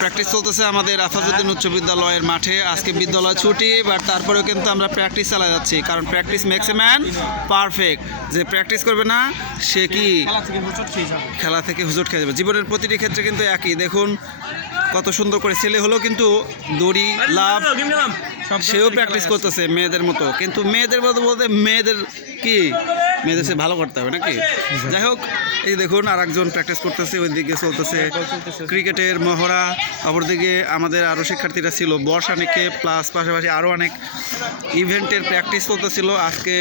Practice চলতেছে আমাদের আফাজউদ্দিন উচ্চ বিদ্যালয়ের মাঠে। আজকে বিদ্যালয় ছুটি, বাট তারপরেও কিন্তু আমরা প্র্যাকটিস চালা যাচ্ছি, কারণ practice makes a man perfect. যে প্র্যাকটিস করবে না সে কি খেলা থেকে হুজুট খেয়ে যাবে। জীবনের প্রতিটি ক্ষেত্রে কিন্তু একই। দেখুন কত সুন্দর করে ছেলে হলো কিন্তু দড়ি লাভ সেও প্র্যাকটিস করতেছে মেয়েদের মতো, কিন্তু মেয়েদের মতো বলতে মেয়েদের কি মেয়েদের সে ভালো করতে হবে নাকি। যাই হোক, এই দেখুন আর একজন প্র্যাকটিস করতেছে, ওইদিকে চলতেছে ক্রিকেটের মহড়া। অপরদিকে আমাদের আরও শিক্ষার্থীরা ছিল, বর্ষা নিকে প্লাস পাশাপাশি আরও অনেক ইভেন্টের প্র্যাকটিস চলতেছিল। আজকে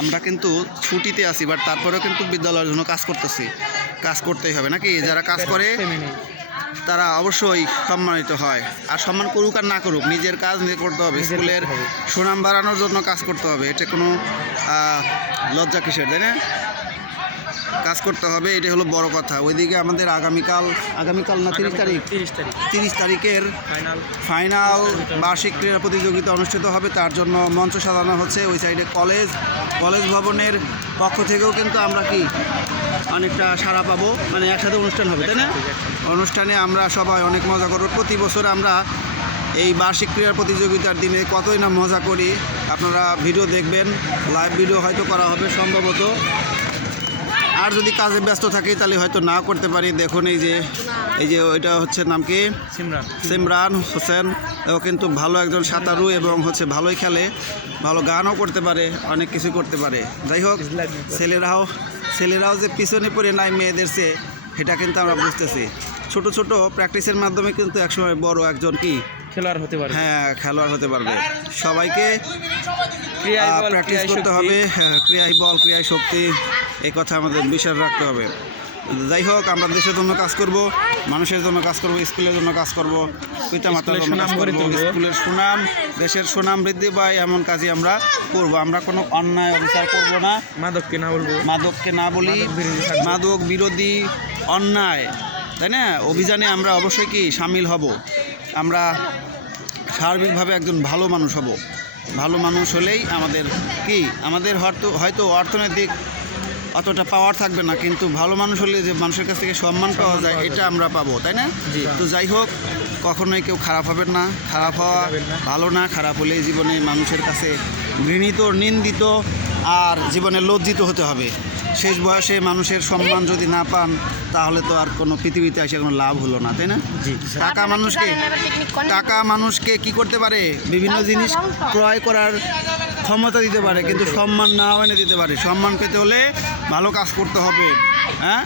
আমরা কিন্তু ছুটিতে আছি, বাট তারপরেও কিন্তু বিদ্যালয়ের জন্য কাজ করতেছি। কাজ করতেই হবে নাকি। যারা কাজ করে তারা অবশ্যই সম্মানিত হয়, আর সম্মান করুক আর না করুক নিজের কাজ নিজে করতে হবে। স্কুলের সুনাম বাড়ানোর জন্য কাজ করতে হবে, এটা কোনো লজ্জা কিসের, তাই না? কাজ করতে হবে, এটা হলো বড় কথা। ওইদিকে আমাদের আগামীকাল না 30 তারিখের ফাইনাল বার্ষিক ক্রীড়া প্রতিযোগিতা অনুষ্ঠিত হবে। তার জন্য মঞ্চ সাজানো হচ্ছে। ওই সাইডে কলেজ ভবনের পক্ষ থেকেও কিন্তু আমরা কি অনেকটা সাড়া পাবো, মানে একসাথে অনুষ্ঠান হবে, তাই না? অনুষ্ঠানে আমরা সবাই অনেক মজা করব। প্রতি বছর আমরা এই বার্ষিক ক্রীড়া প্রতিযোগিতার দিনে কতই না মজা করি। আপনারা ভিডিও দেখবেন, লাইভ ভিডিও হয়তো করা হবে সম্ভবত, আর যদি কাজে ব্যস্ত থাকি তাহলে হয়তো না করতে পারি। দেখুন এই যে ওইটা হচ্ছে নাম কি, সিমরান হোসেন। ও কিন্তু ভালো একজন সাঁতারু এবং হচ্ছে ভালোই খেলে, ভালো গানও করতে পারে, অনেক কিছু করতে পারে। যাই হোক, ছেলেরাও যে পিছনে পড়ে নাই মেয়েদের চেয়ে, এটা কিন্তু আমরা বুঝতেছি। ছোট ছোট প্র্যাকটিসের মাধ্যমে কিন্তু একসময় বড় একজন কি খেলোয়াড় হতে পারবে। হ্যাঁ, খেলোয়াড় হতে পারবে। সবাইকে প্র্যাকটিস করতে হবে। ক্রিয়াই বল, ক্রিয়াই শক্তি, এই কথা আমাদের বিশ্বাস রাখতে হবে। যাই হোক, আমরা দেশের জন্য কাজ করব, মানুষের জন্য কাজ করব, স্কুলের জন্য কাজ করব, পিতামাতার জন্য কাজ করব। স্কুলের সুনাম, দেশের সুনাম বৃদ্ধি পায় এমন কাজই আমরা করব। আমরা কোনো অন্যায় অবিচার করব না, মাদককে না বলি, মাদক বিরোধী অন্যায়, তাই না, অভিযানে আমরা অবশ্যই কি সামিল হব। আমরা সার্বিকভাবে একজন ভালো মানুষ হব। ভালো মানুষ হলেই আমাদের হয়তো অর্থনৈতিক অতটা পাওয়ার থাকবে না, কিন্তু ভালো মানুষ হলে যে মানুষের কাছ থেকে সম্মান পাওয়া যায় এটা আমরা পাবো, তাই না? তো যাই হোক, কখনোই কেউ খারাপ হবেন না। খারাপ হওয়া ভালো না, খারাপ হলে জীবনে মানুষের কাছে ঘৃণিত, নিন্দিত আর জীবনে লজ্জিত হতে হবে। শেষ বয়সে মানুষের সম্মান যদি না পান তাহলে তো আর কোনো পৃথিবীতে এসে কোনো লাভ হলো না, তাই না? টাকা মানুষকে কি করতে পারে, বিভিন্ন জিনিস ক্রয় করার ক্ষমতা দিতে পারে, কিন্তু সম্মান নাও এনে দিতে পারে। সম্মান পেতে হলে ভালো কাজ করতে হবে। হ্যাঁ,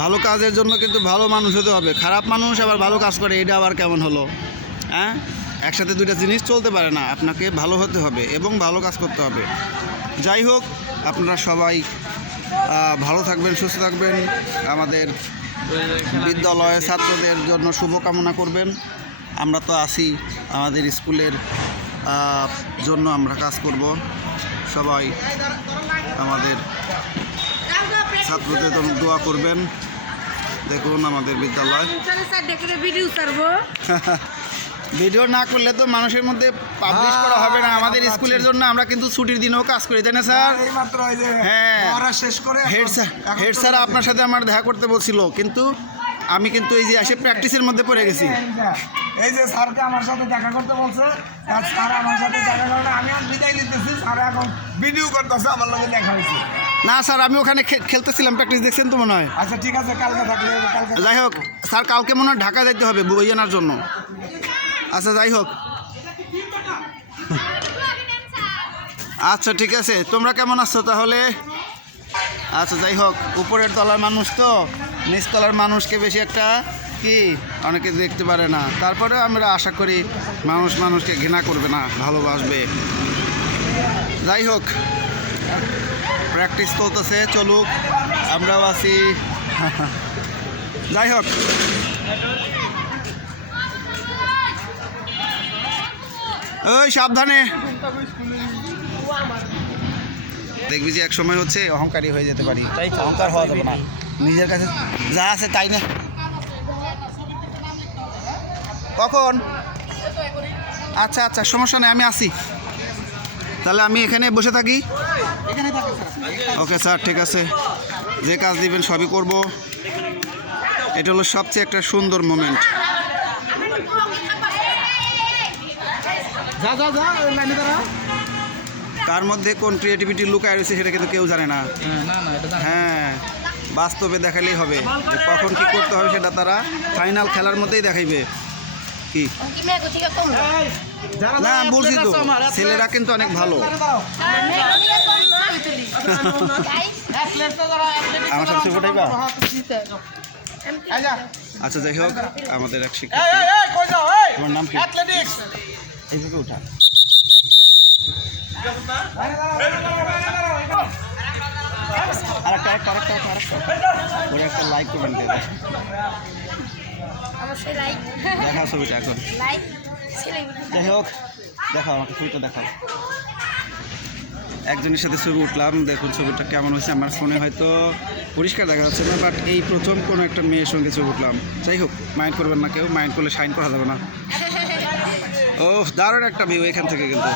ভালো কাজের জন্য কিন্তু ভালো মানুষ হতে হবে। খারাপ মানুষ আবার ভালো কাজ করে, এটা আবার কেমন হলো? হ্যাঁ, একসাথে দুইটা জিনিস চলতে পারে না। আপনাকে ভালো হতে হবে এবং ভালো কাজ করতে হবে। যাই হোক, আপনারা সবাই ভালো থাকবেন, সুস্থ থাকবেন। আমাদের বিদ্যালয়ের ছাত্রদের জন্য শুভকামনা করবেন। আমরা তো আছি, আমাদের স্কুলের জন্য আমরা কাজ করব। সবাই আমাদের ছাত্রদের জন্য দোয়া করবেন। দেখুন আমাদের বিদ্যালয় ভিডিও না করলে তো মানুষের মধ্যে পাবলিশ করা হবে না। আমাদের স্কুলের জন্য আমরা কিন্তু ছুটির দিনেও কাজ করি, তাই না স্যার? হ্যাঁ, হেড স্যার আপনার সাথে আমার দেখা করতে বলছিল, কিন্তু আমি কিন্তু এই যে এসে প্র্যাকটিসের মধ্যে পড়ে গেছি। এই যে স্যারকে আমার সাথে দেখা করতে বলছে, স্যার আমার সাথে দেখা করে আমি আর বিদায় নিতেছি। স্যার এখন ভিডিও করতেছে, আমার লগে দেখা হয়েছে না স্যার, আমি ওখানে খেলতেছিলাম, প্র্যাকটিস দেখছেন তো মনে হয়। আচ্ছা ঠিক আছে, কালকে থাকলে কালকে। যাই হোক স্যার, কালকে মনে হয় ঢাকা যাইতে হবে বই আনার জন্য। আচ্ছা যাই হোক, আচ্ছা ঠিক আছে, তোমরা কেমন আছো তাহলে? আচ্ছা যাই হোক, উপরের তলার মানুষ তো নিচতলার মানুষকে বেশি একটা কি অনেকে দেখতে পারে না। তারপরেও আমরা আশা করি মানুষকে ঘৃণা করবে না, ভালোবাসবে। যাই হোক, প্র্যাকটিস চলতেছে, চলুক, আমরাও আছি। যাই হোক, ওই সাবধানে দেখবি যে এক সময় হচ্ছে অহংকারী হয়ে যেতে পারি। অহংকার হওয়া যাবে না, নিজের কাছে যা আছে তাই না। কখন? আচ্ছা আচ্ছা, সমস্যা নেই, আমি আসি। তাহলে আমি এখানে বসে থাকি। ওকে স্যার, ঠিক আছে, যে কাজ দিবেন সবই করব। এটা হলো সবচেয়ে একটা সুন্দর মোমেন্ট। যা যা যা লাইনে দাঁড়া। কার মধ্যে কোন ক্রিয়েটিভিটি লুকায় রয়েছে সেটা কিন্তু কেউ জানে না। না না এটা জানি। হ্যাঁ, বাস্তবে দেখালেই হবে যে কখন কি করতে হবে সেটা তারা ফাইনাল খেলার মধ্যেই দেখাইবে। কি যারা না বলছি তো, ছেলেরা কিন্তু অনেক ভালো। আমার সাথে ফোটাইবা? আচ্ছা যাই হোক, আমাদের এক শিক্ষার্থী, তোমার নাম কি? এইভাবে উঠা। আরেকটা ওরে একটা লাইক করবেন, দেখা ছবিটা এখন। যাই হোক, দেখাও আমাকে ছবিটা, দেখাও। একজনের সাথে ছবি উঠলাম, দেখুন ছবিটা কেমন হয়েছে। আমার ফোনে হয়তো পরিষ্কার দেখা যাচ্ছে না, বাট এই প্রথম কোনো একটা মেয়ের সঙ্গে ছবি উঠলাম। যাই হোক, মাইন্ড করবেন না কেউ, মাইন্ড করলে সাইন করা যাবে না। ও দারুণ একটা ভিউ এখান থেকে কিন্তু।